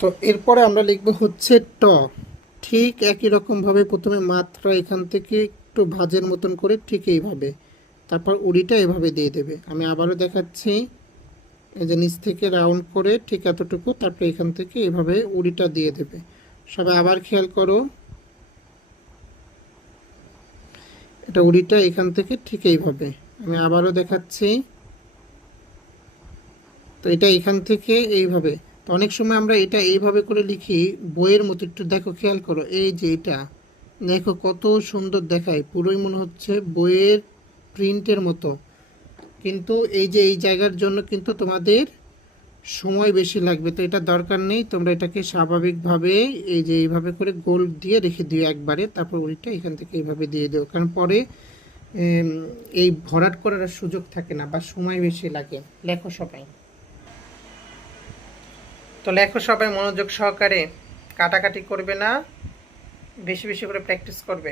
তো এরপরে আমরা লিখব হচ্ছে ট। ঠিক একই রকমভাবে প্রথমে মাত্রা এখান থেকে একটু ভাঁজের মতন করে ঠিক এইভাবে, তারপর উড়িটা এভাবে দিয়ে দেবে। আমি আবারও দেখাচ্ছি, এই যে নিচ থেকে রাউন্ড করে ঠিক এতটুকু, তারপর এখান থেকে এভাবে উড়িটা দিয়ে দেবে। সবাই আবার খেয়াল করো, এটা উড়িটা এখান থেকে ঠিক এইভাবে। আমি আবারও দেখাচ্ছি, তো এটা এখান থেকে এইভাবে। তো অনেক সময় আমরা এটা এইভাবে করে লিখি বইয়ের মতো, একটু দেখো খেয়াল করো, এই যে এটা দেখো কত সুন্দর দেখায়, পুরোই মনে হচ্ছে বইয়ের প্রিন্টের মতো। কিন্তু এই যে এই জায়গার জন্য কিন্তু তোমাদের সময় বেশি লাগবে, তো এটা দরকার নেই। তোমরা এটাকে স্বাভাবিকভাবে এই যে এইভাবে করে গোল দিয়ে রেখে দিও একবারে, তারপর ওইটা এখান থেকে এইভাবে দিয়ে দিও, কারণ পরে এম, এই ভরাট করার আর সুযোগ থাকে না বা সময় বেশি লাগে। লেখো সবাই। তো লেখো সবাই মনোযোগ সহকারে, কাটাকাটি করবে না, বেশি বেশি করে প্র্যাকটিস করবে।